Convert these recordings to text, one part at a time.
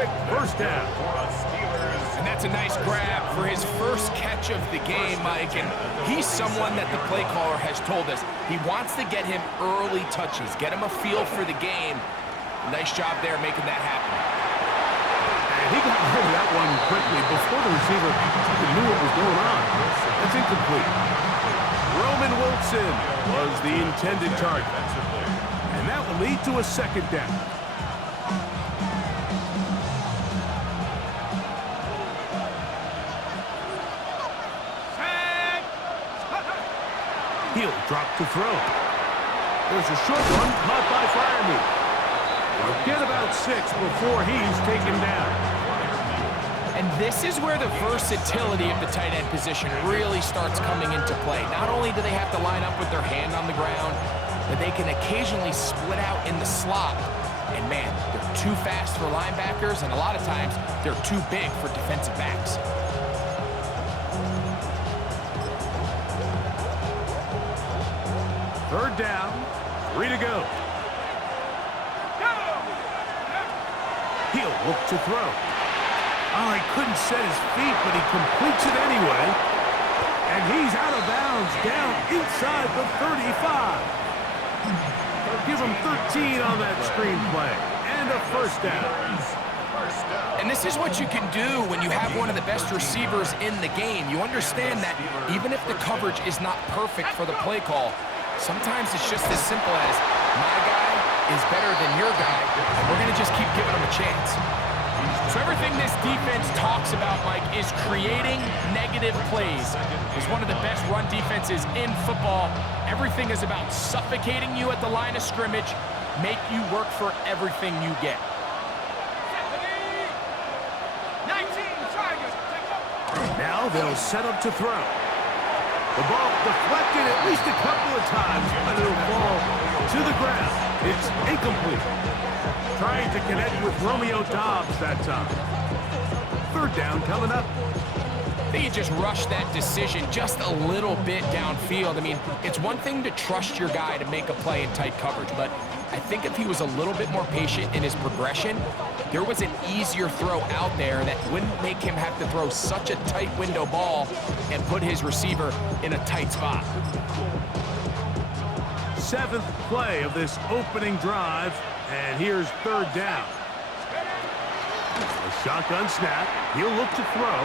quick first down. And that's a nice grab for his first catch of the game, Mike. And he's someone that the play caller has told us he wants to get him early touches, get him a feel for the game. Nice job there making that happen. And he got rid of that one quickly before the receiver even knew what was going on. That's incomplete. Roman Wilson was the intended target. And that will lead to a second down. He'll drop to throw. There's a short one caught by Freiermuth. We'll get about 6 before he's taken down. And this is where the versatility of the tight end position really starts coming into play. Not only do they have to line up with their hand on the ground, but they can occasionally split out in the slot. And man, they're too fast for linebackers, and a lot of times they're too big for defensive backs. Third down, 3 to go. He'll look to throw. Oh, he couldn't set his feet, but he completes it anyway. And he's out of bounds, down inside the 35. They'll give him 13 on that screenplay. And a first down. And this is what you can do when you have one of the best receivers in the game. You understand that even if the coverage is not perfect for the play call, sometimes it's just as simple as my guy is better than your guy, and we're going to just keep giving him a chance. So everything this defense talks about, Mike, is creating negative plays. It's one of the best run defenses in football. Everything is about suffocating you at the line of scrimmage, make you work for everything you get. Now they'll set up to throw. The ball deflected at least a couple of times, but it'll fall to the ground. It's incomplete. Trying to connect with Romeo Doubs that time. Third down coming up. I think you just rushed that decision just a little bit downfield. I mean, it's one thing to trust your guy to make a play in tight coverage, but I think if he was a little bit more patient in his progression, there was an easier throw out there that wouldn't make him have to throw such a tight window ball and put his receiver in a tight spot. 7th play of this opening drive, and here's third down. A shotgun snap. He'll look to throw.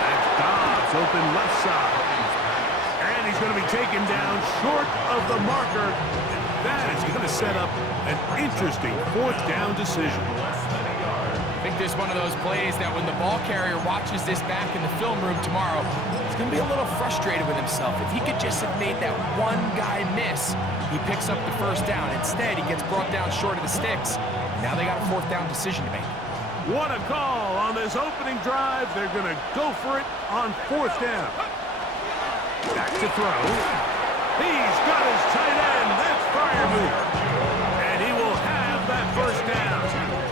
That's Doubs open left side. And he's going to be taken down short of the marker. And that is going to set up an interesting 4th down decision. I think this is one of those plays that when the ball carrier watches this back in the film room tomorrow, he's going to be a little frustrated with himself. If he could just have made that one guy miss, he picks up the first down. Instead, he gets brought down short of the sticks. Now they got a 4th down decision to make. What a call on this opening drive. They're going to go for it on 4th down. Back to throw. He's got his tight end. That's Freiermuth. And he will have that first down.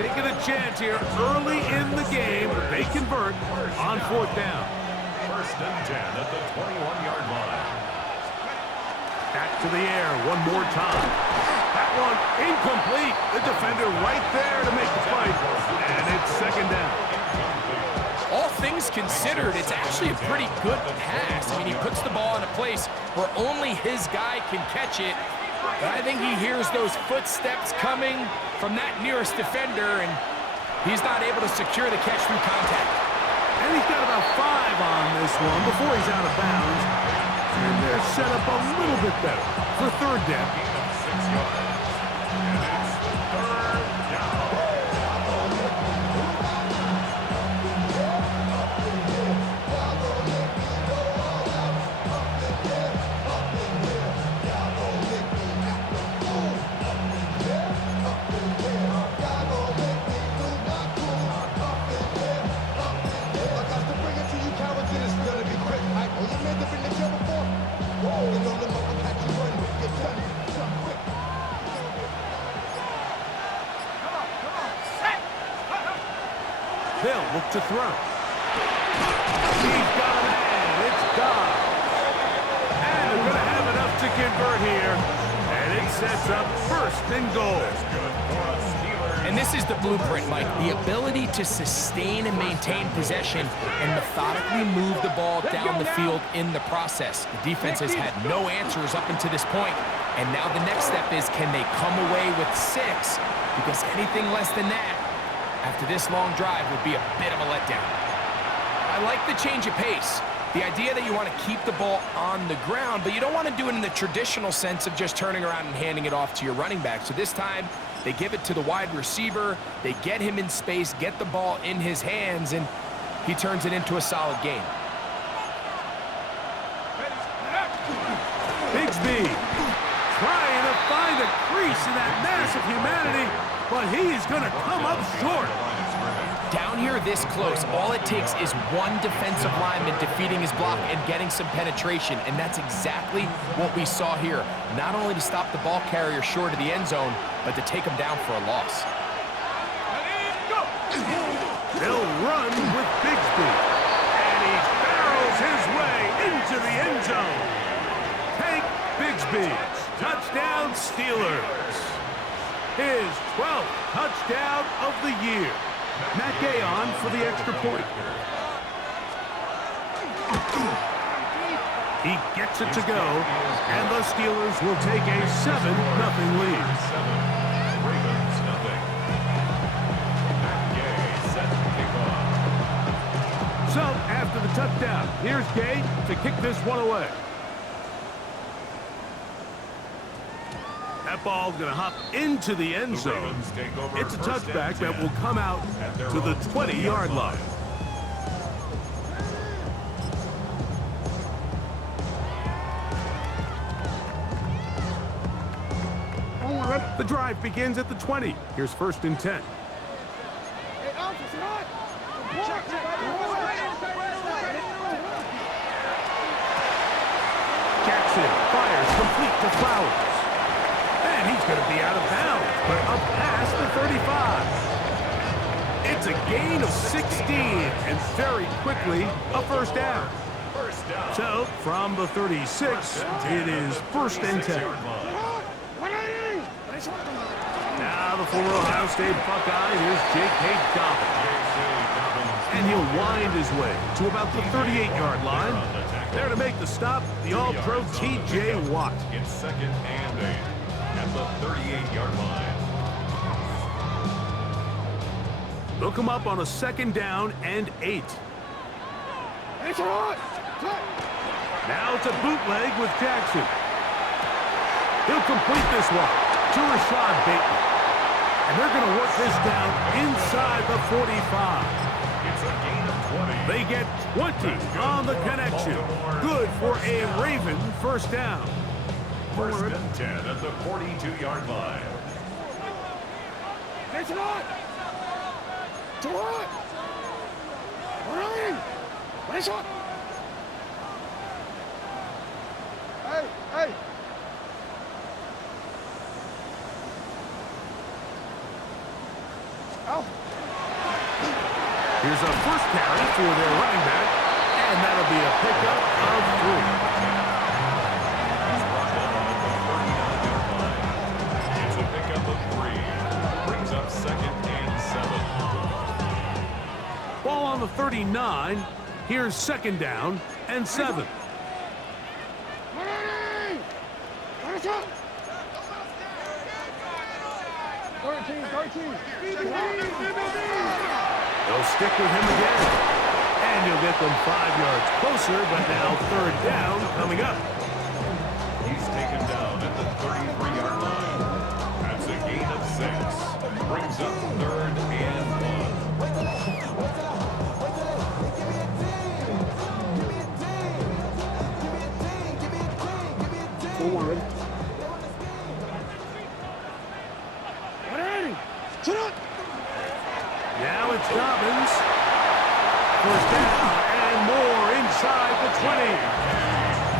Taking a chance here early in the game, but they convert on 4th down. 1st and 10 at the 21-yard line. Back to the air one more time. That one incomplete. The defender right there to make the play. And it's 2nd down. All things considered, it's actually a pretty good pass. I mean, he puts the ball in a place where only his guy can catch it. But I think he hears those footsteps coming from that nearest defender, and he's not able to secure the catch through contact. And he's got about 5 on this one before he's out of bounds. And they're set up a little bit better for 3rd down. 6 yards. And it's 3rd down. They'll look to throw. He's got a man. It's Doubs. And they're going to have enough to convert here. And it sets up 1st and goal. That's good for a Steelers And this is the blueprint, Mike. The ability to sustain and maintain possession and methodically move the ball down the field in the process. The defense has had no answers up until this point, and now the next step is, can they come away with 6? Because anything less than that, after this long drive, would be a bit of a letdown. I like the change of pace. The idea that you want to keep the ball on the ground, but you don't want to do it in the traditional sense of just turning around and handing it off to your running back. So this time, they give it to the wide receiver, they get him in space, get the ball in his hands, and he turns it into a solid game. Bigsby trying to find a crease in that mass of humanity, but he's going to come up short. Down here this close, all it takes is one defensive lineman defeating his block and getting some penetration, and that's exactly what we saw here. Not only to stop the ball carrier short of the end zone, but to take him down for a loss. They'll run with Bigsby, and he barrels his way into the end zone. Tank Bigsby, touchdown Steelers. His 12th touchdown of the year. Matt Gay on for the extra point. He gets it to go, and the Steelers will take a 7-0 lead. Ravens, nothing. Matt Gay set to kick off. So, after the touchdown, here's Gay to kick this one away. That ball's going to hop into the end zone. It's a touchback that will come out to the 20-yard line. The drive begins at the 20. Here's 1st and 10. Jackson fires complete to Flowers. And he's going to be out of bounds, but up past the 35. It's a gain of 16, and very quickly, a first down. So, from the 36, it is 1st and 10. Now the former Ohio State Buckeye, here's J.K. Dobbins. And he'll wind his way to about the 38-yard line. There to make the stop, the All-Pro T.J. Watt. It's 2nd and 8 at the 38-yard line. They'll come up on a 2nd down and 8. Now it's a bootleg with Jackson. He'll complete this one to Rashad Bateman. And they're going to work this down inside the 45. It's a gain of 20. They get 20 on the connection. Good for a Raven first down. 1st and 10 at the 42-yard line. Hey! Here's a first carry for their running back, and that'll be a pickup of 3. It's a pickup of 3. Brings up 2nd and 7. Ball on the 39. Here's 2nd down and 7. They'll stick with him again. And you'll get them 5 yards closer, but now 3rd down coming up. He's taken down at the 33-yard line. That's a gain of 6. Brings up 3rd and 1. Now it's Dobbins. 1st down and more inside the 20.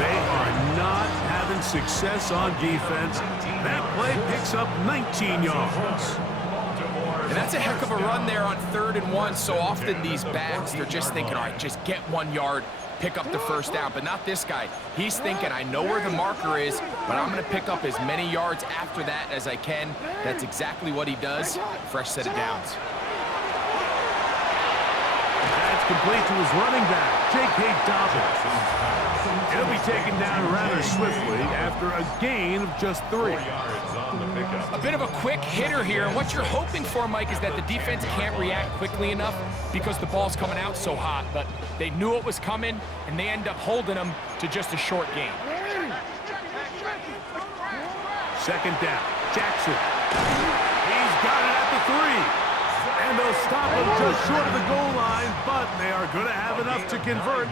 They are not having success on defense. That play picks up 19 yards. And that's a heck of a run there on 3rd and 1. So often these backs, they're just thinking, all right, just get 1 yard. pick up the first down, but not this guy. He's thinking, I know where the marker is, but I'm going to pick up as many yards after that as I can. That's exactly what he does. Fresh set of downs. That's complete to his running back, J.K. Dobbins. He'll be taken down rather swiftly after a gain of just 3. A bit of a quick hitter here, and what you're hoping for, Mike, is that the defense can't react quickly enough because the ball's coming out so hot, but they knew it was coming, and they end up holding them to just a short gain. Second down, Jackson. He's got it at the 3. And they'll stop him just short of the goal line, but they are going to have enough to convert.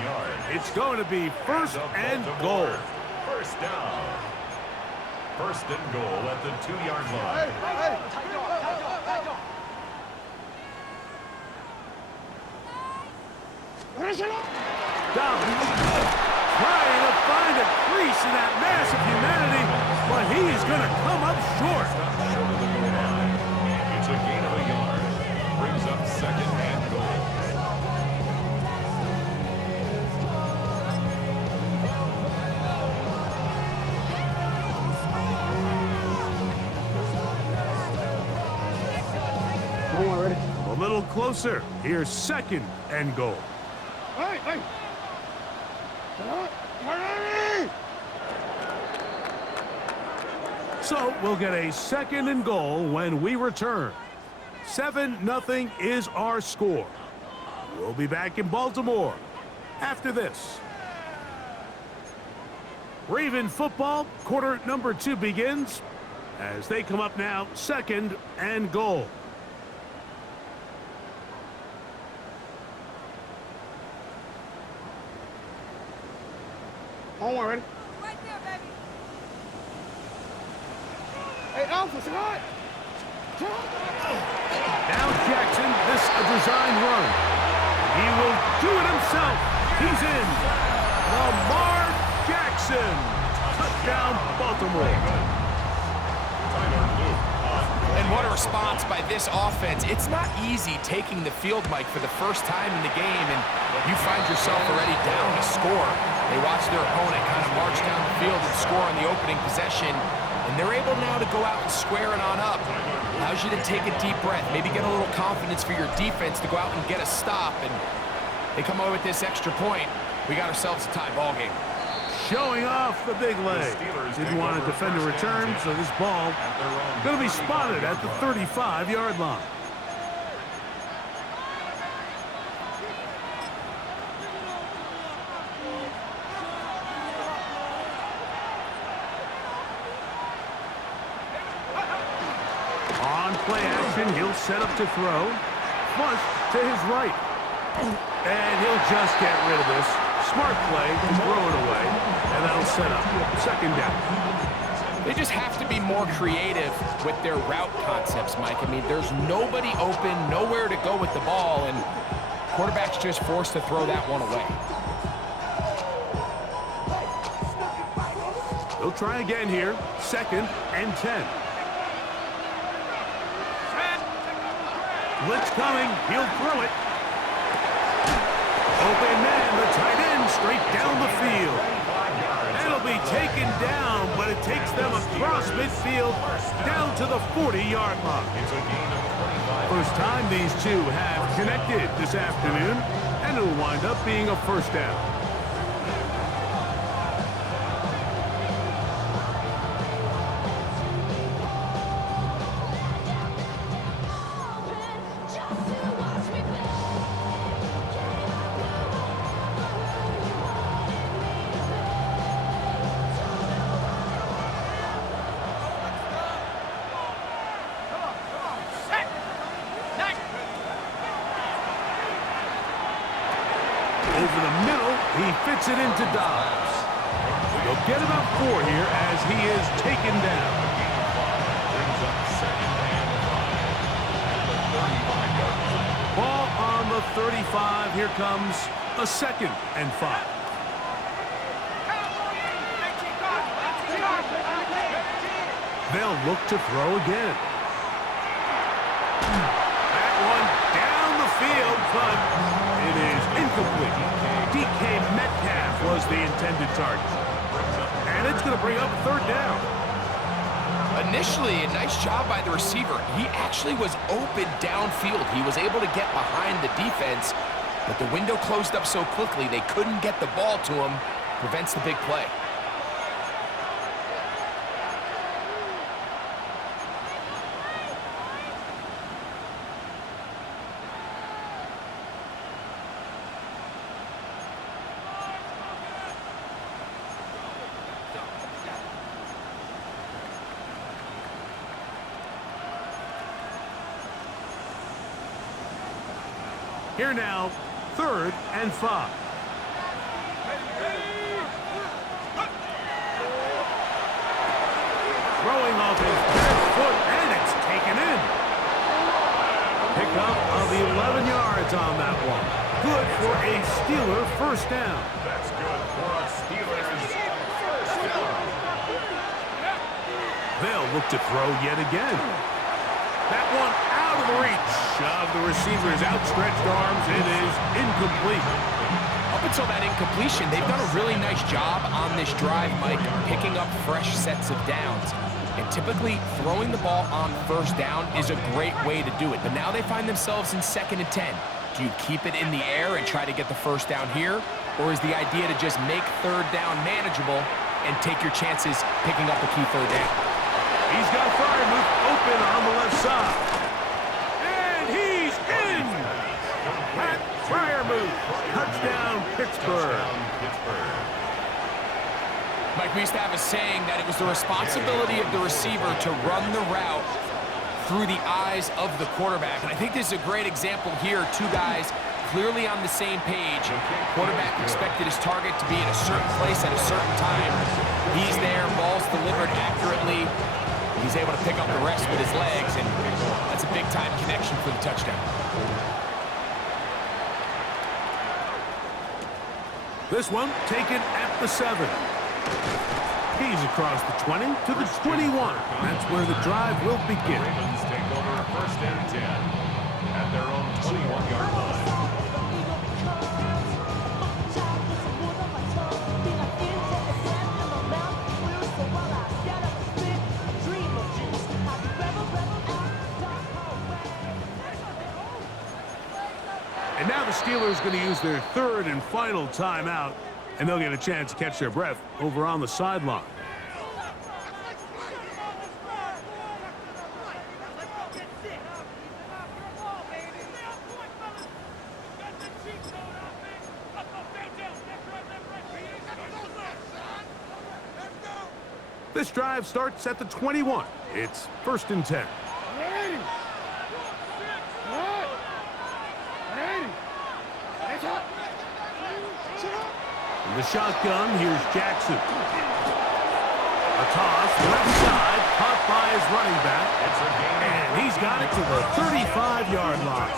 It's going to be first and goal. First down. First and goal at the 2-yard line. Dobbins trying to find a crease in that mass of humanity, but he's going to come up short. Short of the goal line. It's a gain of a yard. Brings up second and goal. A little closer. Here's second and goal. So we'll get a second and goal when we return. 7-0 is our score. We'll be back in Baltimore after this. Raven football, quarter number 2 begins as they come up now, second and goal. Already. Right there, baby. Hey, Alpha, Scott. Now Jackson, this a design run. He will do it himself. He's in. Lamar Jackson. Touchdown, Baltimore. And what a response by this offense. It's not easy taking the field, Mike, for the first time in the game, and you find yourself already down to score. They watch their opponent kind of march down the field and score on the opening possession, and they're able now to go out and square it on up. Allows you to take a deep breath, maybe get a little confidence for your defense to go out and get a stop, and they come away with this extra point. We got ourselves a tie ball game. Showing off the big leg. Didn't want to defend a return, so this ball going to be spotted at the 35-yard line. On play action, he'll set up to throw. Flush to his right. And he'll just get rid of this. Smart play to throw it away, and that'll set up second down. They just have to be more creative with their route concepts, Mike. I mean, there's nobody open, nowhere to go with the ball, and quarterback's just forced to throw that one away. They'll try again here, second and 10. Blitz coming, he'll throw it. Open man, the tight end, straight down the field. It'll be taken down, but it takes them across midfield down to the 40-yard line. First time these two have connected this afternoon, and it'll wind up being a first down. Over the middle, he fits it into Dobbs. They'll get about 4 here as he is taken down. Ball on the 35. Here comes a second and 5. They'll look to throw again. That one down the field, but it is incomplete. DK Metcalf was the intended target. And it's going to bring up a third down. Initially, a nice job by the receiver. He actually was open downfield. He was able to get behind the defense, but the window closed up so quickly they couldn't get the ball to him. Prevents the big play. Here now, 3rd and 5. Throwing off his back foot, and it's taken in. Pickup of 11 yards on that one. Good for a Steeler first down. That's good for a Steelers first down. They'll look to throw yet again. That one out of the reach of the receiver's outstretched arms. It is incomplete. Up until that incompletion, they've done a really nice job on this drive, Mike, picking up fresh sets of downs. And typically, throwing the ball on first down is a great way to do it. But now they find themselves in 2nd and 10. Do you keep it in the air and try to get the first down here? Or is the idea to just make 3rd down manageable and take your chances picking up a key 3rd down? He's got Freiermuth open on the left side. And he's in! Pat Freiermuth, touchdown Pittsburgh. Mike, we used to have a saying that it was the responsibility of the receiver to run the route through the eyes of the quarterback. And I think this is a great example here. Two guys clearly on the same page. Quarterback expected his target to be in a certain place at a certain time. He's there, ball's delivered accurately. He's able to pick up the rest with his legs, and that's a big-time connection for the touchdown. This one taken at the 7. He's across the 20 to the 21. That's where the drive will begin. Ravens take over 1st and 10 at their own 21-yard line. And now the Steelers going to use their 3rd and final timeout, and they'll get a chance to catch their breath over on the sideline. This drive starts at the 21. It's 1st and 10. In the shotgun, here's Jackson. A toss, left side, caught by his running back. And he's got it to the 35-yard line.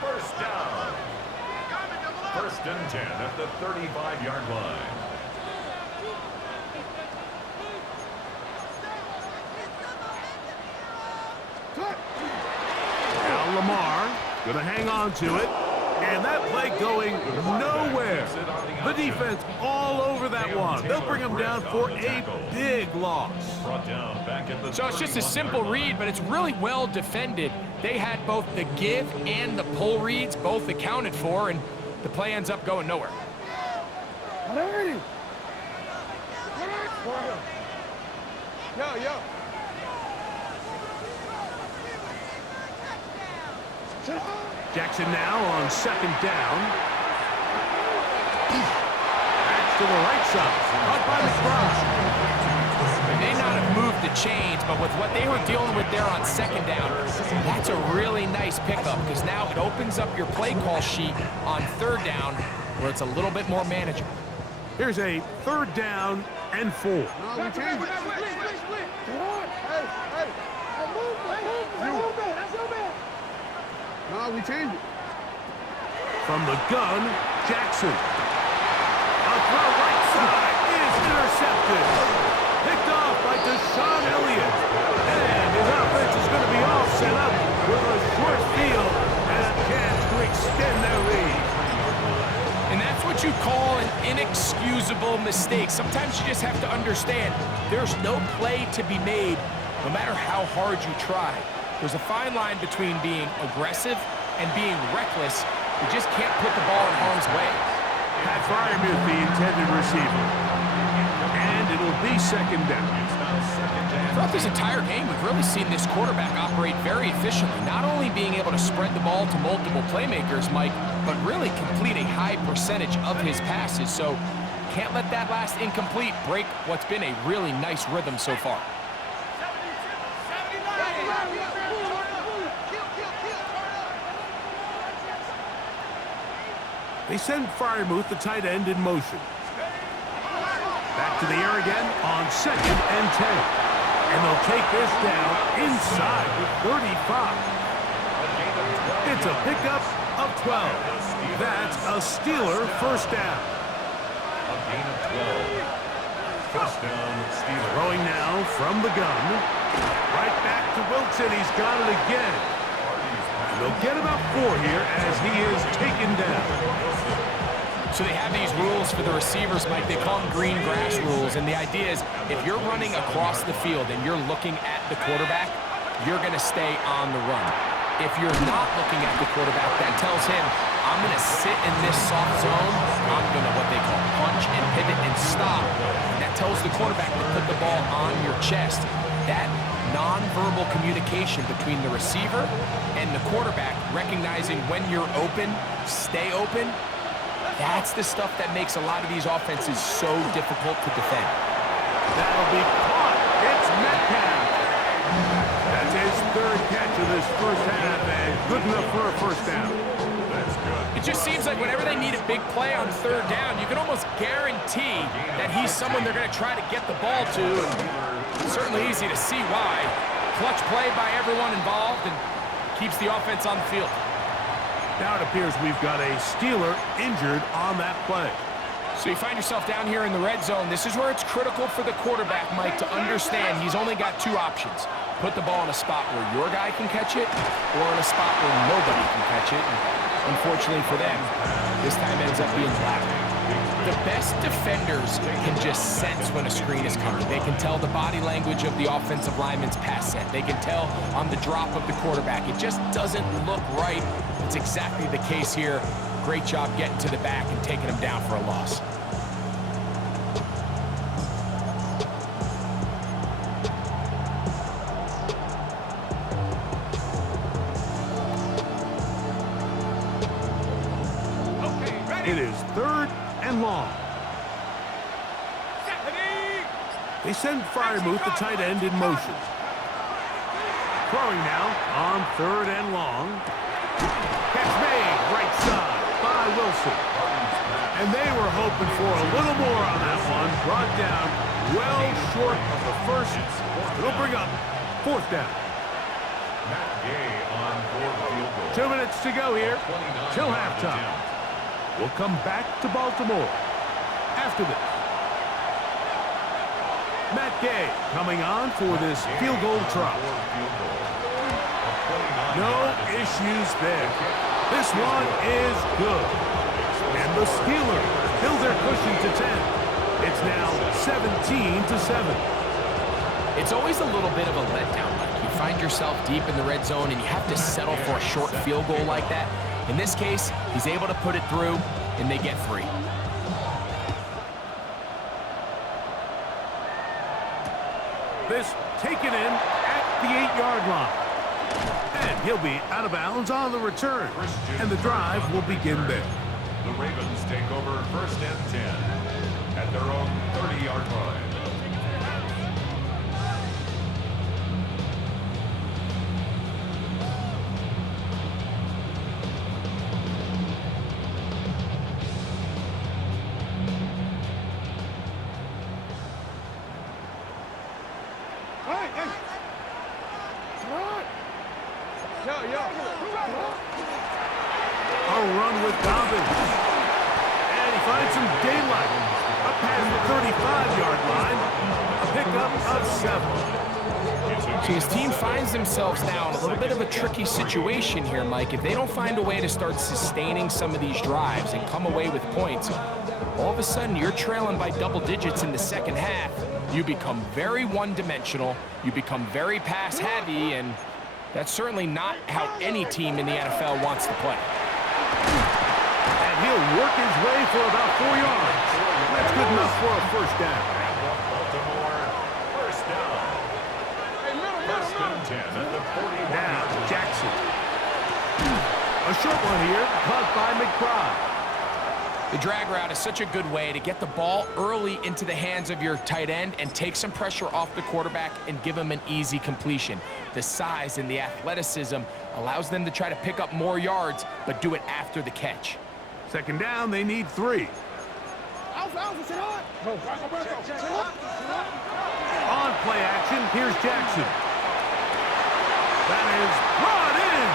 First down. 1st and 10 at the 35-yard line. Now Lamar going to hang on to it. And that play going nowhere. The defense all over that one. They'll bring him down for a big loss. So it's just a simple read, but it's really well defended. They had both the give and the pull reads both accounted for, and the play ends up going nowhere. Yo. Jackson now on 2nd down. Back to the right side. Caught by McBride. They may not have moved the chains, but with what they were dealing with there on 2nd down, that's a really nice pickup because now it opens up your play call sheet on 3rd down where it's a little bit more manageable. Here's a 3rd down and 4. No, we change it. No, we change it. From the gun, Jackson. A throw right side is intercepted. Picked off by Deshaun Elliott. And his offense is going to be all set up with a short field and a chance to extend their lead. And that's what you call inexcusable mistake. Sometimes you just have to understand there's no play to be made, no matter how hard you try. There's a fine line between being aggressive and being reckless. You just can't put the ball in harm's way. Pat Fryermuth, the intended receiver. And it'll be second down. Throughout this entire game, we've really seen this quarterback operate very efficiently, not only being able to spread the ball to multiple playmakers, Mike, but really complete a high percentage of his passes. So can't let that last incomplete break what's been a really nice rhythm so far. They send Fryermuth, the tight end, in motion. Back to the air again on 2nd and 10. And they'll take this down inside the 35. It's a pickup of 12. That's a Steeler first down. A gain of 12. First down, Steelers. Throwing now from the gun. Right back to Wilson. He's got it again. And they'll get about 4 here as he is taken down. So they have these rules for the receivers, Mike. They call them green grass rules. And the idea is if you're running across the field and you're looking at the quarterback, you're going to stay on the run. If you're not looking at the quarterback, that tells him, I'm going to sit in this soft zone. I'm going to what they call punch and pivot and stop. And that tells the quarterback to put the ball on your chest. That nonverbal communication between the receiver and the quarterback, recognizing when you're open, stay open, that's the stuff that makes a lot of these offenses so difficult to defend. That'll be caught. It's Metcalf. That's his 3rd catch of this first half, and good enough for a first down. That's good. It just seems like whenever they need a big play on 3rd down, you can almost guarantee that he's someone they're going to try to get the ball to. And it's certainly easy to see why. Clutch play by everyone involved and keeps the offense on the field. Now it appears we've got a Steeler injured on that play. So you find yourself down here in the red zone. This is where it's critical for the quarterback, Mike, to understand he's only got 2 options. Put the ball in a spot where your guy can catch it or in a spot where nobody can catch it. And unfortunately for them, this time ends up being the latter. The best defenders can just sense when a screen is coming. They can tell the body language of the offensive lineman's pass set. They can tell on the drop of the quarterback. It just doesn't look right. It's exactly the case here. Great job getting to the back and taking him down for a loss. It is 3rd and long. They send Fryermuth, the tight end, in motion. Throwing now on 3rd and long. Catch made, right side by Wilson. And they were hoping for a little more on that one. Brought down well short of the first. It'll bring up 4th down. Matt Gay on 4th field goal. 2 minutes to go here till halftime. We'll come back to Baltimore after this. Matt Gay coming on for this field goal try. No issues there. This one is good. And the Steelers build their cushion to 10. It's now 17-7. It's always a little bit of a letdown. Like you find yourself deep in the red zone and you have to settle for a short field goal like that. In this case, he's able to put it through, and they get 3. This taken in at the 8-yard line. And he'll be out of bounds on the return. And the drive will begin there. The Ravens take over 1st and 10 at their own 30-yard line. A run with Dobbins. And he finds some daylight. Up past the 35-yard line. A pickup of 7. It's a So his team finds themselves now in a little bit of a tricky situation here, Mike. If they don't find a way to start sustaining some of these drives and come away with points, all of a sudden you're trailing by double digits in the second half. You become very one-dimensional, you become very pass-heavy, and that's certainly not how any team in the NFL wants to play. And he'll work his way for about 4 yards. That's good enough for a first down. Baltimore, first down. First and 10 at the 40. Now, Jackson. A short one here, caught by McBride. The drag route is such a good way to get the ball early into the hands of your tight end and take some pressure off the quarterback and give him an easy completion. The size and the athleticism allows them to try to pick up more yards, but do it after the catch. Second down, they need 3. On play action, here's Jackson. That is brought in.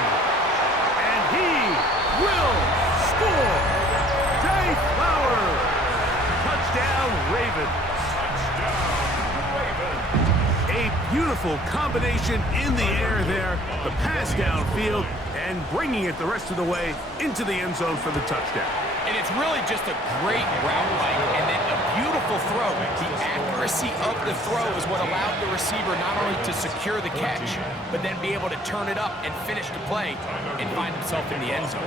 And he will score. Day Flowers. Touchdown, Ravens. A beautiful combination in the air there. The pass downfield and bringing it the rest of the way into the end zone for the touchdown. And it's really just a great route, Mike, and then a beautiful throw. The accuracy of the throw is what allowed the receiver not only to secure the catch, but then be able to turn it up and finish the play and find himself in the end zone.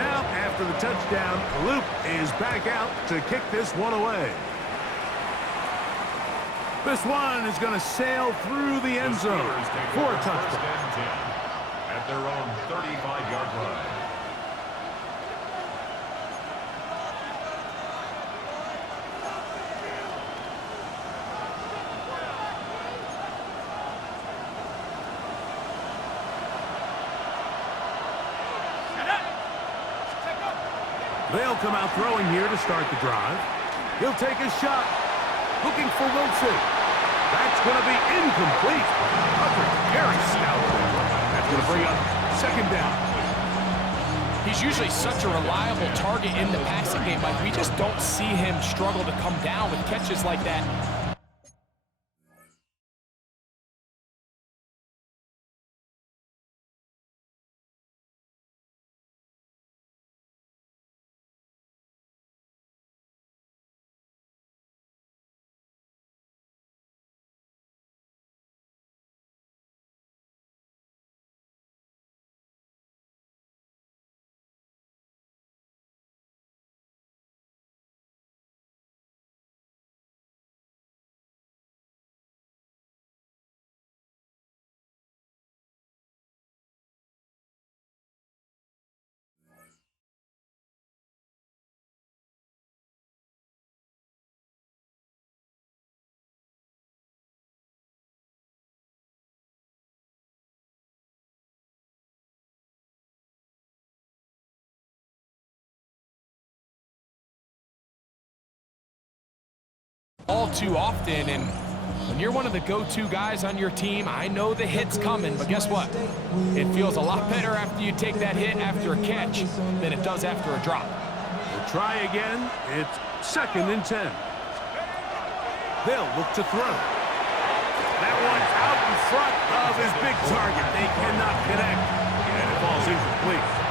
Now, after the touchdown, Luke is back out to kick this one away. This one is going to sail through the end zone for a touchdown. At their own 35-yard line. They'll come out throwing here to start the drive. He'll take a shot. Looking for Wilson. That's going to be incomplete. Coverage very stout. That's going to bring up second down. He's usually such a reliable target in the passing game, Mike. We just don't see him struggle to come down with catches like that. All too often, and when you're one of the go-to guys on your team, I know the hit's coming, but guess what? It feels a lot better after you take that hit after a catch than it does after a drop. We'll try again. It's second and 10. They'll look to throw. That one out in front of his big target. They cannot connect, and it falls incomplete.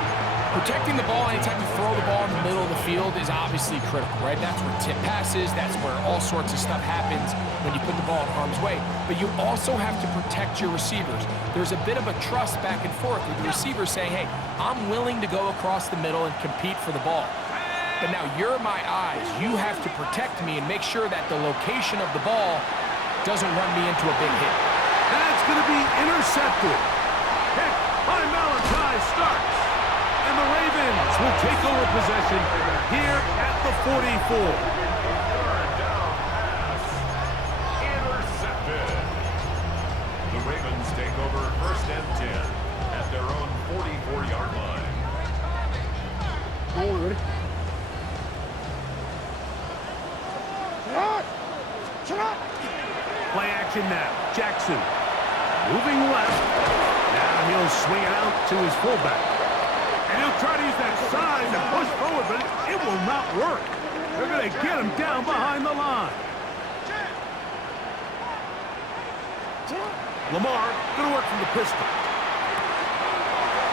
Protecting the ball anytime you throw the ball in the middle of the field is obviously critical, right? That's where tip passes, that's where all sorts of stuff happens when you put the ball in harm's way. But you also have to protect your receivers. There's a bit of a trust back and forth with the receivers saying, hey, I'm willing to go across the middle and compete for the ball. But now you're my eyes. You have to protect me and make sure that the location of the ball doesn't run me into a big hit. That's going to be intercepted. Pick by Malachi starts. And the Ravens will take over possession here at the 44. Intercepted. The Ravens take over first and 10 at their own 44-yard line. Ready? Play action now. Jackson moving left. Now he'll swing it out to his fullback. And he'll try to use that size and push forward, but it will not work. They're going to get him down behind the line. Lamar going to work from the pistol.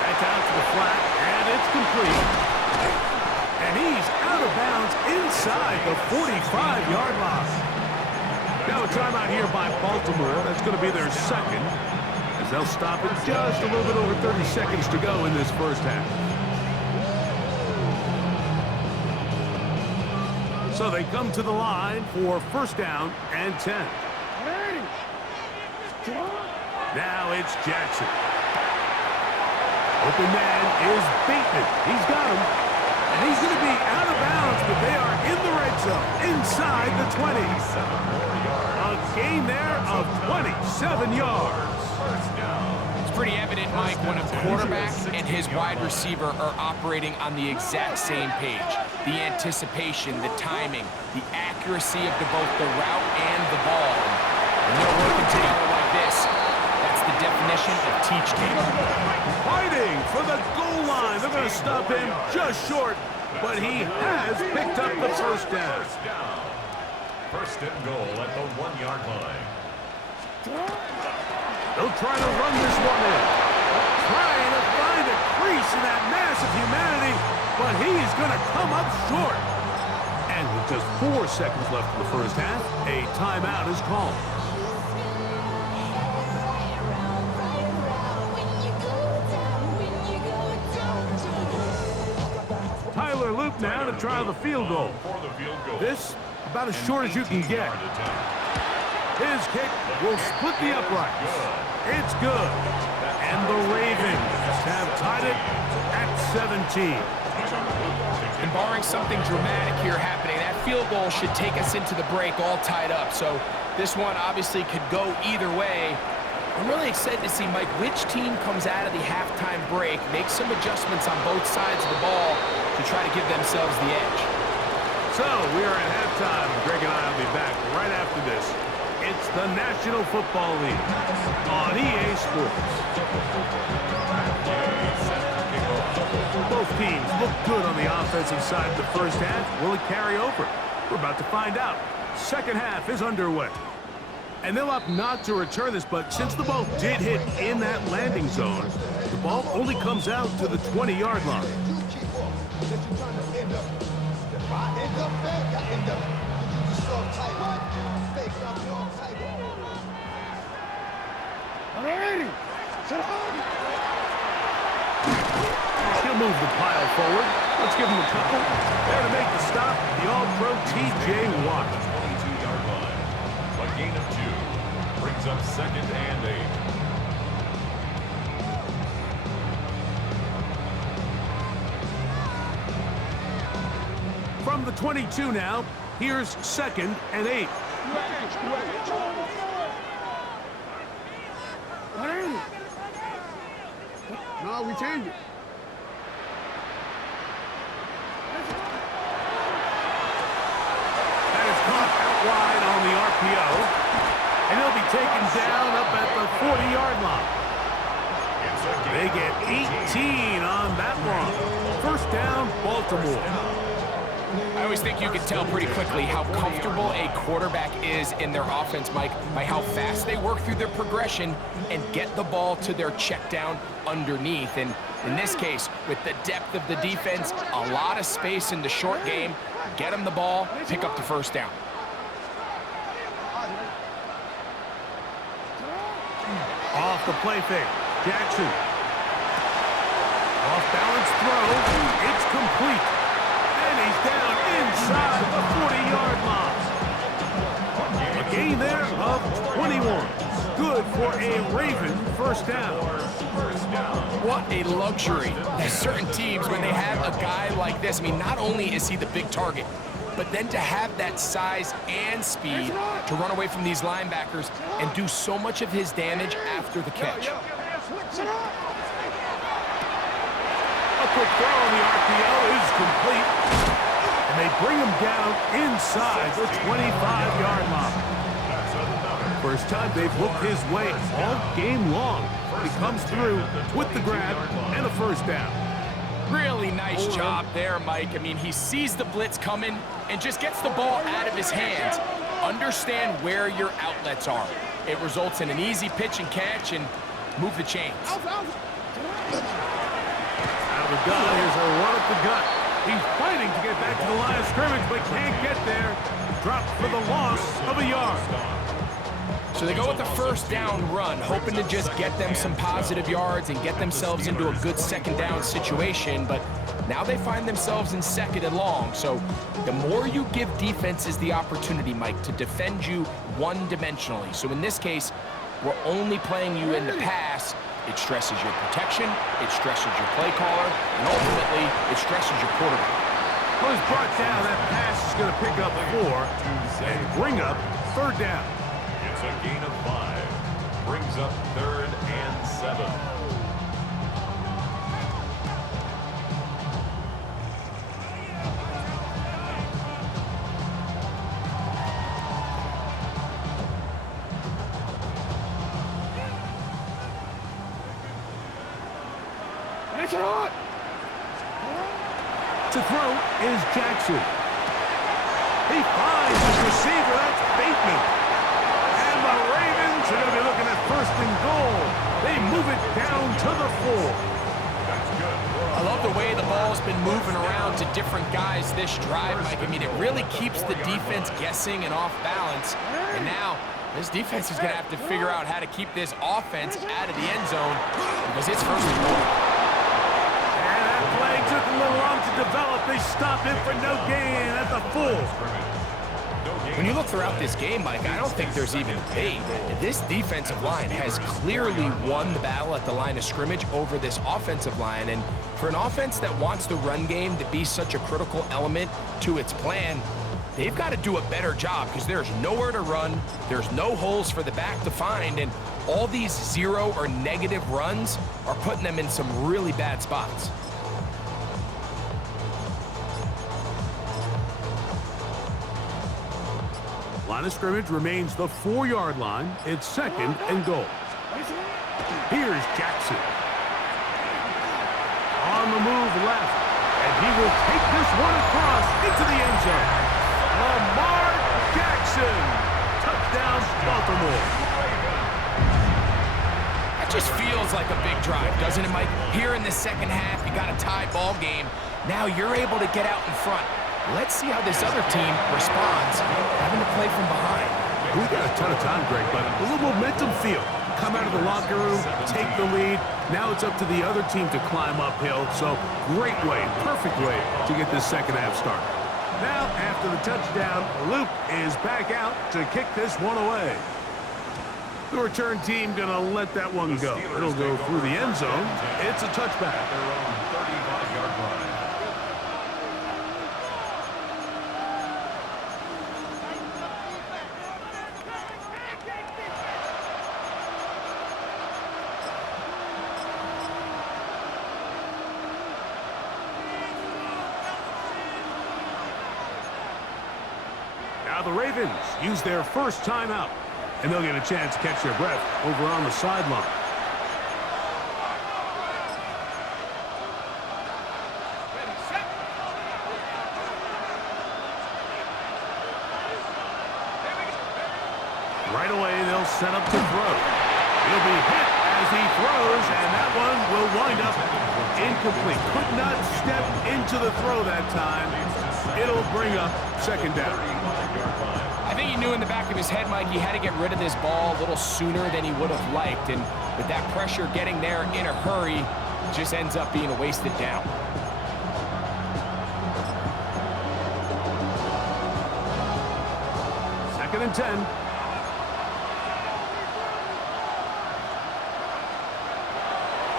That's out to the flat, and it's complete. And he's out of bounds inside the 45-yard line. Now a timeout here by Baltimore. That's going to be their second, as they'll stop it just a little bit over 30 seconds to go in this first half. So they come to the line for first down and 10. Now it's Jackson. Open man is Bateman. He's got him. And he's going to be out of bounds, but they are in the red zone, inside the 20. A gain there of 27 yards. It's pretty evident, Mike, when a quarterback and his wide receiver are operating on the exact same page. The anticipation, the timing, the accuracy of both the route and the ball. And they're working together like this. That's the definition of teach game. Fighting for the goal line. They're going to stop him just short, but he has picked up the first down. First and goal at the 1-yard line. They'll try to run this one in. Trying to find a crease in that mass of humanity, but he's going to come up short. And with just 4 seconds left in the first half, a timeout is called. Tyler Luke now to try the field goal. This about as short as you can get. His kick will split the uprights. It's good. And the Ravens have tied it at 17. And barring something dramatic here happening, that field goal should take us into the break all tied up. So this one obviously could go either way. I'm really excited to see, Mike, which team comes out of the halftime break, makes some adjustments on both sides of the ball to try to give themselves the edge. So we are at halftime. Greg and I will be back right after this. It's the National Football League on EA Sports. Both teams look good on the offensive side of the first half. Will it carry over? We're about to find out. Second half is underway. And they'll opt not to return this, but since the ball did hit in that landing zone, the ball only comes out to the 20-yard line. He'll move the pile forward. Let's give him a couple. There to make the stop, the All-Pro T.J. Watt. 22-yard line. A gain of 2 brings up second and 8. From the 22 now, here's second and 8. No, we change it. That is caught out wide on the RPO. And he'll be taken down up at the 40-yard line. They get 18 on that one. First down, Baltimore. I always think you can tell pretty quickly how comfortable a quarterback is in their offense, Mike, by how fast they work through their progression and get the ball to their check down underneath. And in this case, with the depth of the defense, a lot of space in the short game, get them the ball, pick up the first down. Off the play fake, Jackson. Off balance throw, it's complete. And he's down inside the 40-yard line. A gain there of 21. Good for a Raven first down. What a luxury. There's certain teams, when they have a guy like this, I mean, not only is he the big target, but then to have that size and speed to run away from these linebackers and do so much of his damage after the catch. A quick throw on the RPO is complete. And they bring him down inside the 25-yard line. First time they've looked his way all game long. He comes through with the grab and a first down. Really nice job there, Mike. I mean, he sees the blitz coming and just gets the ball out of his hands. Understand where your outlets are. It results in an easy pitch and catch and move the chains. Out of the gun, here's a run up the gut. He's fighting to get back to the line of scrimmage, but can't get there. Dropped for the loss of a yard. So they go with the first down run, hoping to just get them some positive yards and get themselves into a good second down situation, but now they find themselves in second and long. So the more you give defenses the opportunity, Mike, to defend you one-dimensionally. So in this case, we're only playing you in the pass. It stresses your protection, it stresses your play caller, and ultimately, it stresses your quarterback. Well, he's brought down. That pass is going to pick up 4 and bring up third down. It's a gain of 5. Brings up 3rd and 7. To throw is Jackson. He finds his receiver. That's Bateman. And the Ravens are going to be looking at 1st and goal. They move it down to the 4. That's good. I love the way the ball's been moving around to different guys this drive, Mike. I mean, it really keeps the defense guessing and off balance. And now, this defense is going to have to figure out how to keep this offense out of the end zone because it's 1st and goal. Play took a little long to develop. They stopped it for no gain at the 4. When you look throughout this game, Mike, I don't think there's even debate. This defensive line has clearly won the battle at the line of scrimmage over this offensive line. And for an offense that wants the run game to be such a critical element to its plan, they've got to do a better job because there's nowhere to run. There's no holes for the back to find. And all these 0 or negative runs are putting them in some really bad spots. Line of scrimmage remains the 4-yard line. It's 2nd and goal. Here's Jackson. On the move left. And he will take this one across into the end zone. Lamar Jackson. Touchdown, Baltimore. That just feels like a big drive, doesn't it, Mike? Here in the second half, you got a tie ball game. Now you're able to get out in front. Let's see how this other team responds, having to play from behind. We got a ton of time, Greg, but a little momentum feel. Come out of the locker room, take the lead. Now it's up to the other team to climb uphill. So great way, perfect way to get this second half started. Now, after the touchdown, Luke is back out to kick this one away. The return team going to let that one go. It'll go through the end zone. It's a touchback. Their own 35-yard line. Now the Ravens use their first timeout, and they'll get a chance to catch their breath over on the sideline. Right away, they'll set up to throw. He'll be hit as he throws, and that one will wind up incomplete. Could not step into the throw that time. It'll bring up 2nd down. I think he knew in the back of his head, Mike, he had to get rid of this ball a little sooner than he would have liked. And with that pressure getting there in a hurry, it just ends up being a wasted down. Second and 10.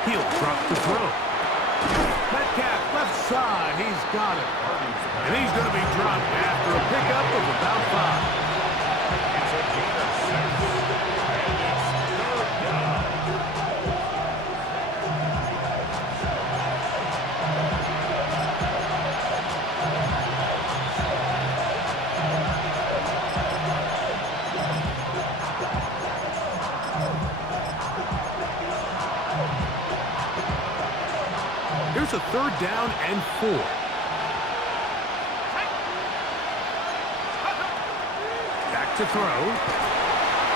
He'll drop to throw. Metcalf, left side, he's got it. And he's going to be dropped after a pickup of about 5. It's a gain of 6. And it's 3rd down. Here's a 3rd down and 4. Back to throw.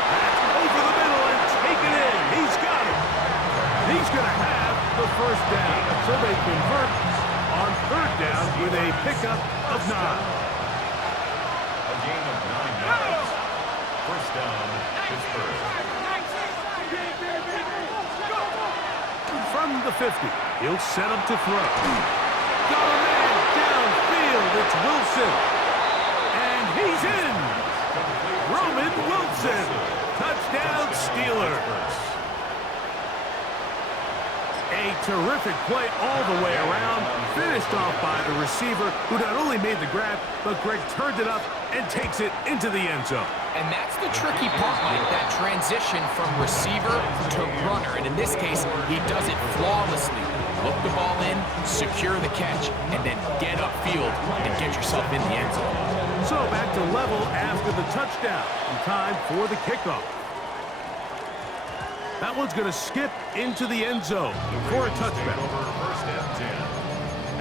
That's over the middle and take it in. He's got it. He's going to have the first down. So they convert on third down with a pickup of 9. A gain of 9 yards. First down, Pittsburgh. From the 50, he'll set up to throw. Got a man downfield. It's Wilson. And he's in. Roman Wilson. Touchdown, Steelers. A terrific play all the way around, finished off by the receiver, who not only made the grab, but Greg turned it up and takes it into the end zone. And that's the tricky part, Mike, that transition from receiver to runner. And in this case, he does it flawlessly. Look the ball in, secure the catch, and then get upfield and get yourself in the end zone. So back to level after the touchdown. And time for the kickoff. That one's going to skip into the end zone for a touchdown. Over first and 10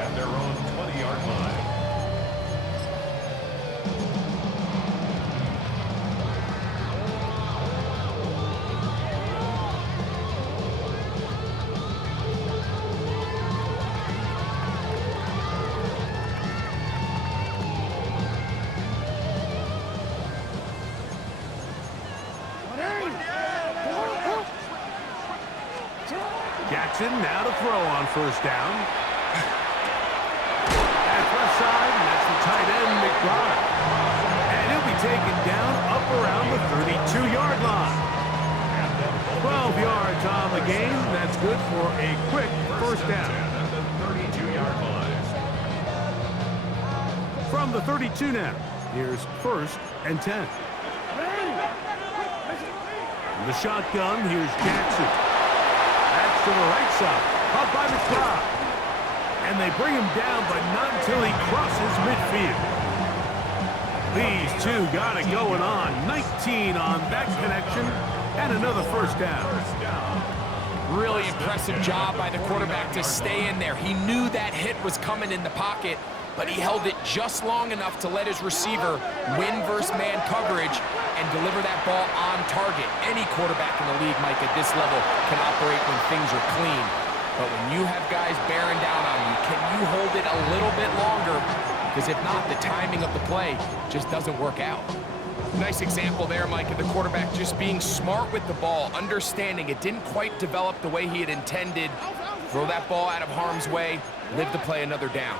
at their own 20-yard line. Jackson now to throw on first down. That's left side, and that's the tight end, McBride. And he'll be taken down up around the 32-yard line. 12 yards on the game. That's good for a quick first down. At the 32-yard line. From the 32 now, here's first and 10. From the shotgun, here's Jackson. That's to the right side, caught by McBride. And they bring him down, but not until he crosses midfield. These two got it going on. 19 on that connection, and another first down. Really impressive job by the quarterback to stay in there. He knew that hit was coming in the pocket, but he held it just long enough to let his receiver win versus man coverage and deliver that ball on target. Any quarterback in the league, Mike, at this level can operate when things are clean. But when you have guys bearing down on you, can you hold it a little bit longer? Because if not, the timing of the play just doesn't work out. Nice example there, Mike, of the quarterback just being smart with the ball, understanding it didn't quite develop the way he had intended. Throw that ball out of harm's way, live to play another down.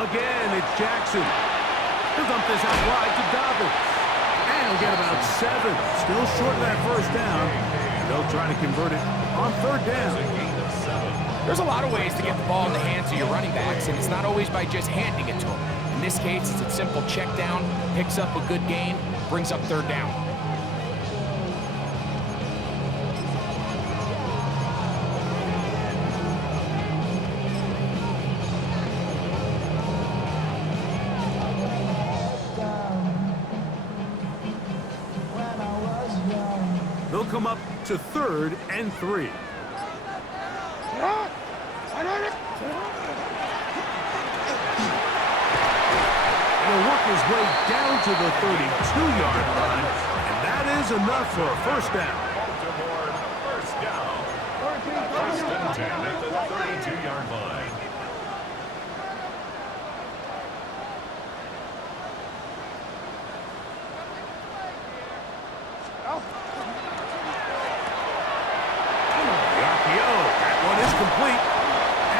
Again, it's Jackson. He'll dump this out wide to Dobbins. And he'll get about 7. Still short of that first down. And they'll try to convert it on third down. There's a lot of ways to get the ball in the hands of your running backs, and it's not always by just handing it to them. In this case, it's a simple check down, picks up a good gain, brings up third down. They'll come up to third and 3. He'll work his way down to the 32-yard line, and that is enough for a first down. Baltimore, first down. First and 10 at the 32-yard line. That one is complete,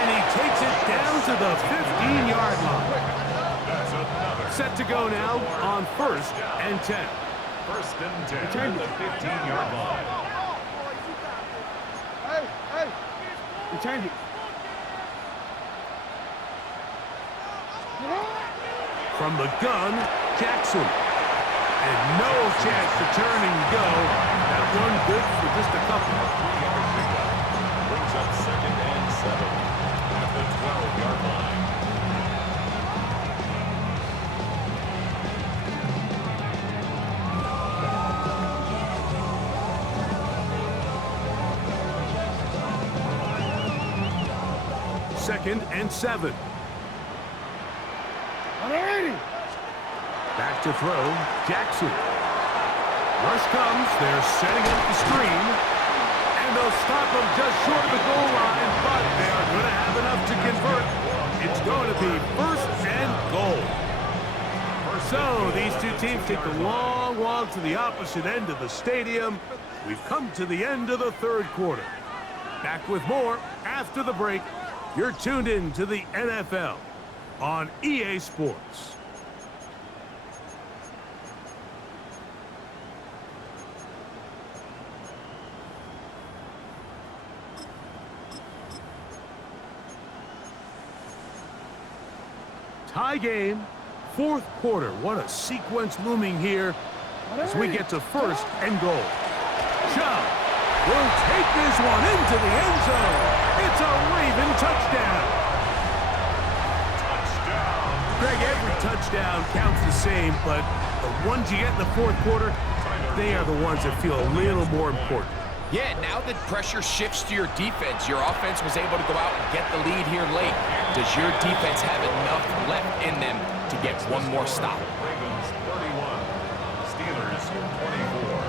and he takes it down to the 15-yard line. That's another. Set to go now on first and 10. First and 10 at the 15-yard line. Hey, return it. From the gun, Jackson. And no chance to turn and go. That one good for just a couple. Brings up second and 7 at the 12-yard line. 2nd and 7. Alrighty. Back to throw, Jackson. Rush comes, they're setting up the screen. And they'll stop him just short of the goal line, but they are going to have enough to convert. It's going to be 1st and goal. So these two teams take the long walk to the opposite end of the stadium. We've come to the end of the 3rd quarter. Back with more after the break. You're tuned in to the NFL on EA Sports. Tie game, 4th quarter. What a sequence looming here as we get to 1st and goal. Chubb will take this one into the end zone. It's a Raven touchdown. Greg, every touchdown counts the same, but the ones you get in the 4th quarter, they are the ones that feel a little more important. Yeah, now that pressure shifts to your defense, your offense was able to go out and get the lead here late. Does your defense have enough left in them to get one more stop? Ravens 31, Steelers 24.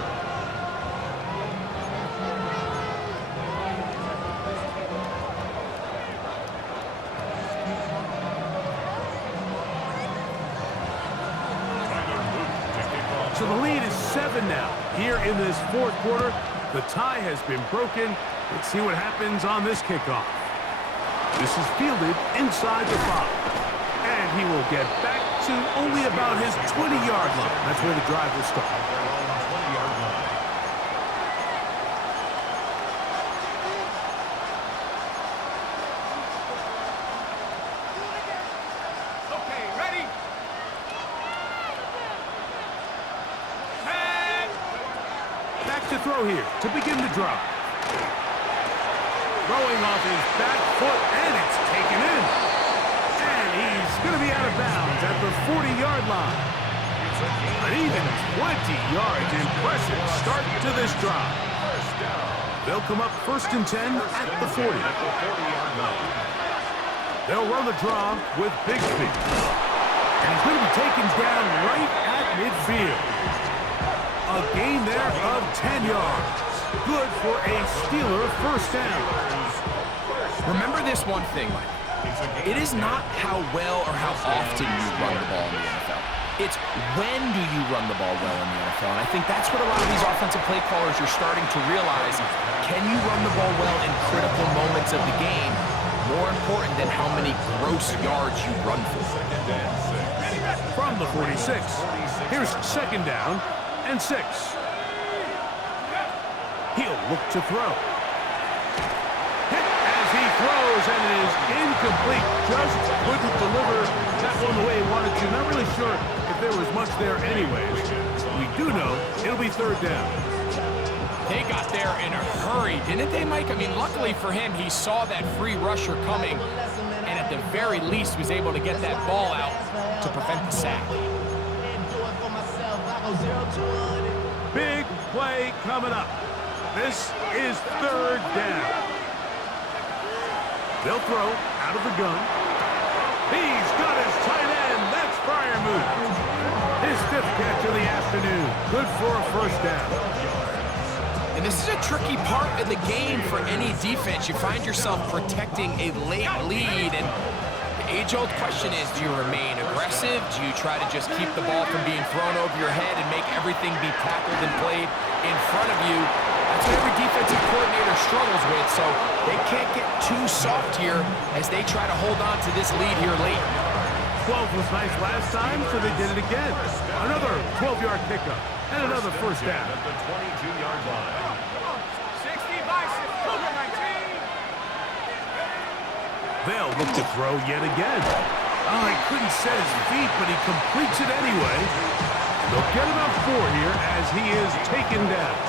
So the lead is 7 now. Here in this 4th quarter, the tie has been broken. Let's see what happens on this kickoff. This is fielded inside the 5. And he will get back to only about his 20-yard line. That's where the drive will start. 20-yard line. Okay, ready? Back to throw here to begin the drive. Throwing off his back foot, and it's taken in. And he's going to be out of bounds at the 40-yard line. An even 20 yards. Impressive start to this drive. They'll come up 1st and 10 at the 40. They'll run the draw with Bigsby. And he's going to be taken down right at midfield. A gain there of 10 yards. Good for a Steeler 1st down. Remember this one thing, Mike. It is not how well or how often you run the ball in the NFL. It's when do you run the ball well in the NFL. And I think that's what a lot of these offensive play callers are starting to realize. Can you run the ball well in critical moments of the game? More important than how many gross yards you run for. From the 46, here's 2nd down and 6. He'll look to throw. Hit as he throws, and it is incomplete. Just couldn't deliver that one the way he wanted to. Not really sure if there was much there anyways. We do know it'll be 3rd down. They got there in a hurry, didn't they, Mike? I mean, luckily for him, he saw that free rusher coming, and at the very least was able to get that ball out to prevent the sack. Big play coming up. This is 3rd down. They'll throw out of the gun. He's got his tight end. That's Freiermuth. His 5th catch of the afternoon. Good for a 1st down. And this is a tricky part of the game for any defense. You find yourself protecting a late lead, and the age-old question is, do you remain aggressive? Do you try to just keep the ball from being thrown over your head and make everything be tackled and played in front of you? That's what every defensive coordinator struggles with, so they can't get too soft here as they try to hold on to this lead here late. 12 was nice last time, so they did it again. Another 12-yard pickup and another 1st down. At the 22-yard line. 60 bison, 19. They'll look to throw yet again. Oh, he couldn't set his feet, but he completes it anyway. They'll get about 4 here as he is taken down.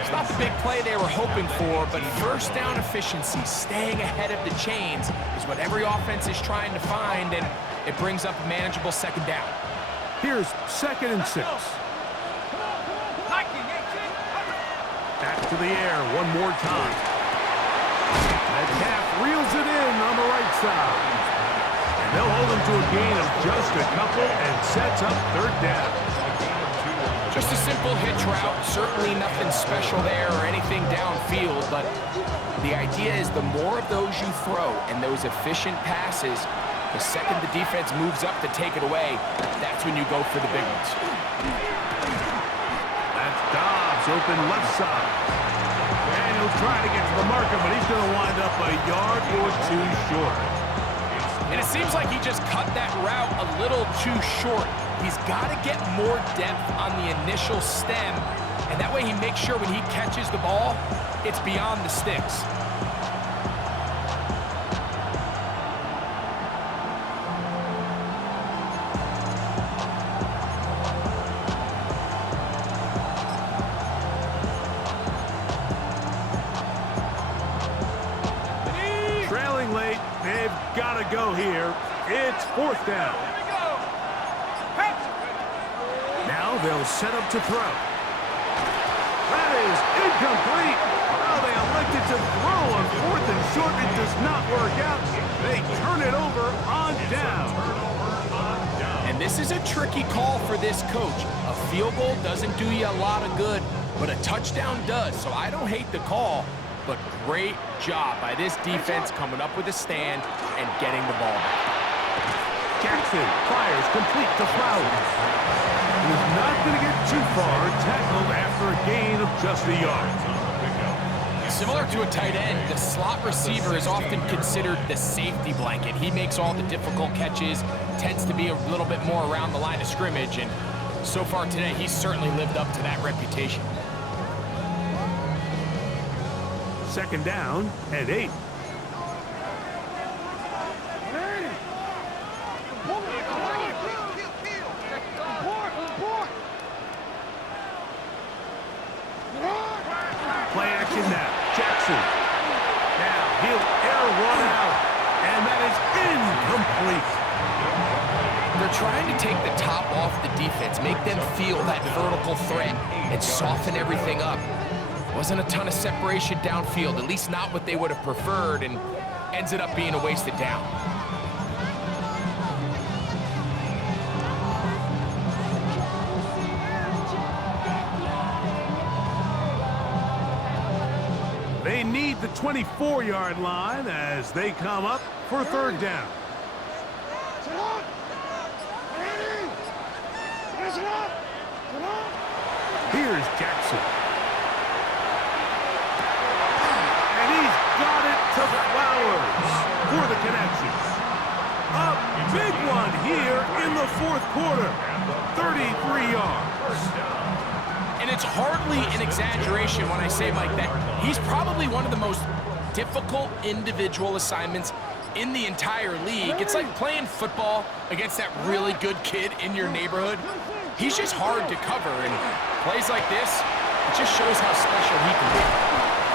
It's not the big play they were hoping for, but 1st down efficiency, staying ahead of the chains, is what every offense is trying to find, and it brings up a manageable 2nd down. Here's 2nd and 6. Back to the air one more time. That calf reels it in, outside. And they'll hold him to a gain of just a couple and sets up third down. Just a simple hitch route. Certainly nothing special there or anything downfield, but the idea is the more of those you throw and those efficient passes, the second the defense moves up to take it away, that's when you go for the big ones. That's Dobbs open left side. And he'll try to get to the marker, but he's going to wind up a yard or two short. And it seems like he just cut that route a little too short. He's got to get more depth on the initial stem, and that way he makes sure when he catches the ball, it's beyond the sticks. Trailing late, they've got to go here. It's fourth down. Now they'll set up to throw. That is incomplete. Well, they elected to throw on fourth and short. It does not work out. They turn it over on down. And this is a tricky call for this coach. A field goal doesn't do you a lot of good, but a touchdown does. So I don't hate the call, but great job by this defense coming up with a stand and getting the ball back. Jackson fires complete to Flowers. He's not going to get too far, tackled after a gain of just a yard. Similar to a tight end, the slot receiver is often considered the safety blanket. He makes all the difficult catches, tends to be a little bit more around the line of scrimmage, and so far today, he's certainly lived up to that reputation. Second down and 8. Play action now. Jackson. Now he'll air one out, and that is incomplete. They're trying to take the top off the defense, make them feel that vertical threat, and soften everything up. Wasn't a ton of separation downfield, at least not what they would have preferred, and ends it up being a wasted down. They need the 24-yard line as they come up for third down. Here's Jackson. And he's got it to Flowers for the connection. A big one here in the fourth quarter. 33 yards. And it's hardly an exaggeration when I say like that. He's probably one of the most difficult individual assignments in the entire league. It's like playing football against that really good kid in your neighborhood. He's just hard to cover, and plays like this, it just shows how special he can be.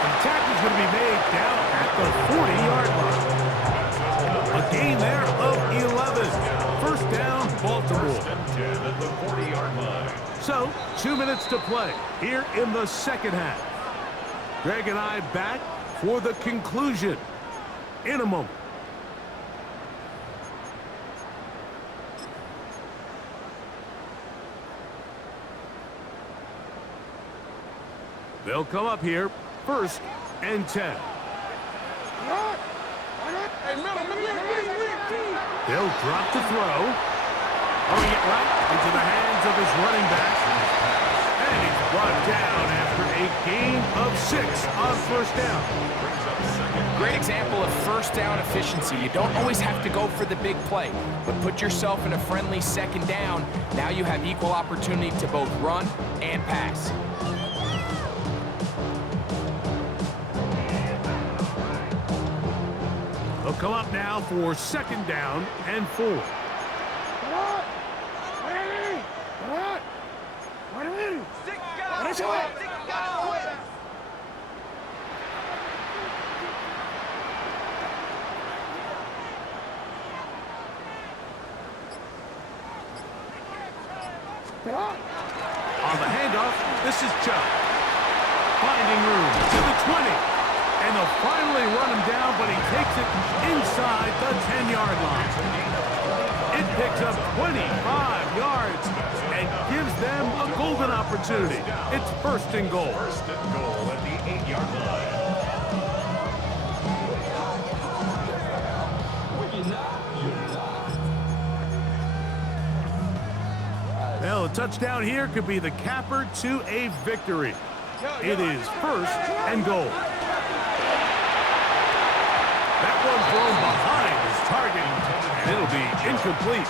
And the tackle's going to be made down at the 40-yard line. A gain there of 11. First down, Baltimore. At the 40-yard line. So, 2 minutes to play here in the second half. Greg and I back for the conclusion in a moment. They'll come up here, first and 10. They'll drop to throw. Throwing it right into the hands of his running back. And he's brought down after a gain of 6 on first down. Great example of first down efficiency. You don't always have to go for the big play, but put yourself in a friendly second down. Now you have equal opportunity to both run and pass. They'll come up now for second down and 4. On the handoff, this is Chubb. Finding room to the 20. And they'll finally run him down, but he takes it inside the 10-yard line. It picks up 25 yards and gives them a golden opportunity. It's first and goal. First and goal at the 8-yard line. Well, a touchdown here could be the capper to a victory. It is first and goal. That one thrown behind his target, and it'll be incomplete.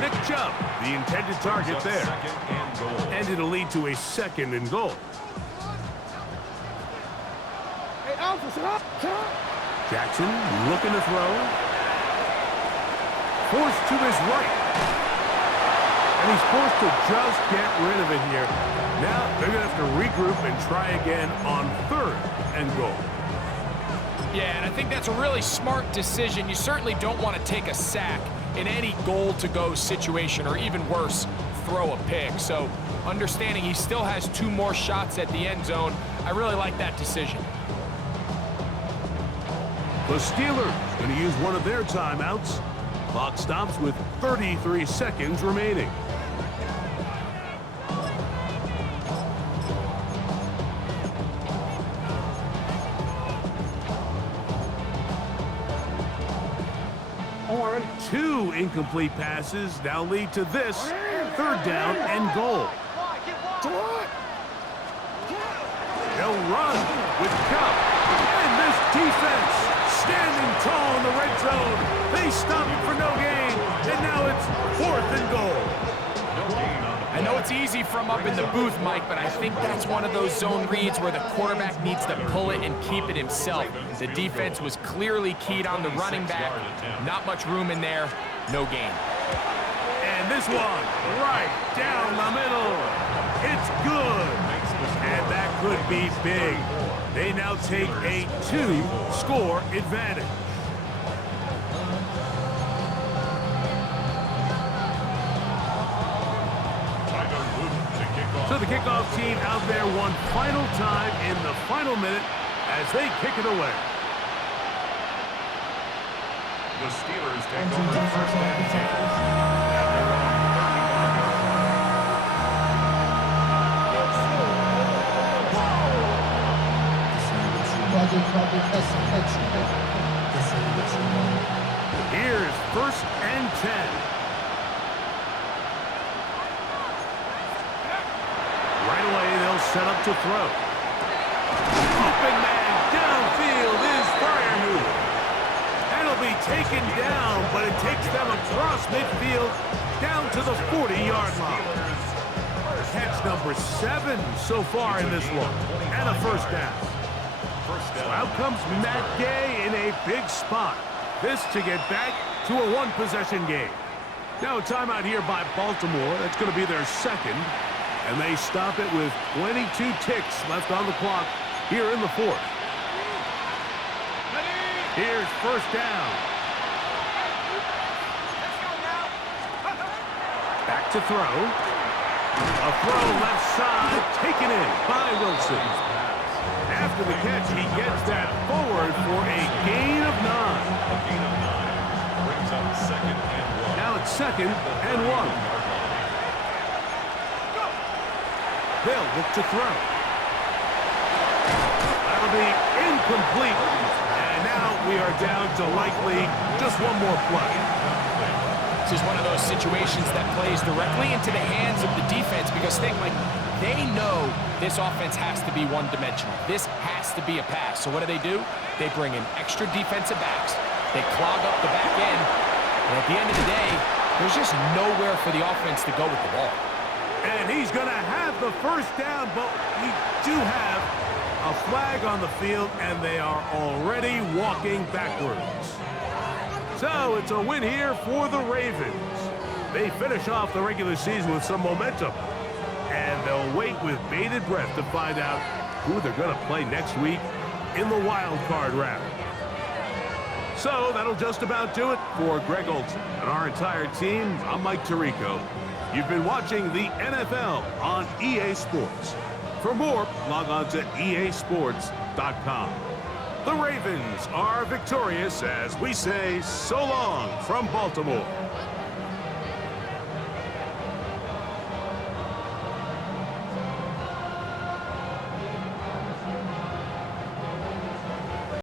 Nick Chubb, the intended target there. And it'll lead to a second and goal. Jackson looking to throw. Forced to his right. And he's forced to just get rid of it here. Now they're going to have to regroup and try again on third and goal. Yeah, and I think that's a really smart decision. You certainly don't want to take a sack in any goal-to-go situation, or even worse, throw a pick. So understanding he still has 2 more shots at the end zone, I really like that decision. The Steelers going to use one of their timeouts. Clock stops with 33 seconds remaining. Two incomplete passes now lead to this third down and goal. They'll run with Cup. And this defense standing tall in the red zone. They stop it for no gain. And now it's fourth and goal. I know it's easy from up in the booth, Mike, but I think that's one of those zone reads where the quarterback needs to pull it and keep it himself. The defense was clearly keyed on the running back. Not much room in there. No gain. And this one right down the middle. It's good. And that could be big. They now take a 2-score advantage. So the kickoff team out there one final time in the final minute as they kick it away. The Steelers take over first and 10. Here's first and 10. Right away, they'll set up to throw. Open man downfield is Freiermuth. That'll be taken down, but it takes them across midfield down to the 40-yard line. Catch number 7 so far in this one, and a first down. So out comes Matt Gay in a big spot. This to get back to a 1-possession game. Now a timeout here by Baltimore. That's going to be their second. And they stop it with 22 ticks left on the clock here in the fourth. Here's first down. Back to throw. A throw left side taken in by Wilson. After the catch, he gets that forward for a gain of 9. A gain of 9 brings up second and 1. Now it's second and 1. They'll look to throw. That'll be incomplete. And now we are down to likely just one more play. This is one of those situations that plays directly into the hands of the defense because they know this offense has to be one-dimensional. This has to be a pass. So what do? They bring in extra defensive backs. They clog up the back end. And at the end of the day, there's just nowhere for the offense to go with the ball. And he's going to have the first down, but we do have a flag on the field, and they are already walking backwards. So it's a win here for the Ravens. They finish off the regular season with some momentum, and they'll wait with bated breath to find out who they're going to play next week in the wild card round. So that'll just about do it for Greg Olson and our entire team. I'm Mike Tirico. You've been watching the NFL on EA Sports. For more, log on to easports.com. The Ravens are victorious as we say so long from Baltimore.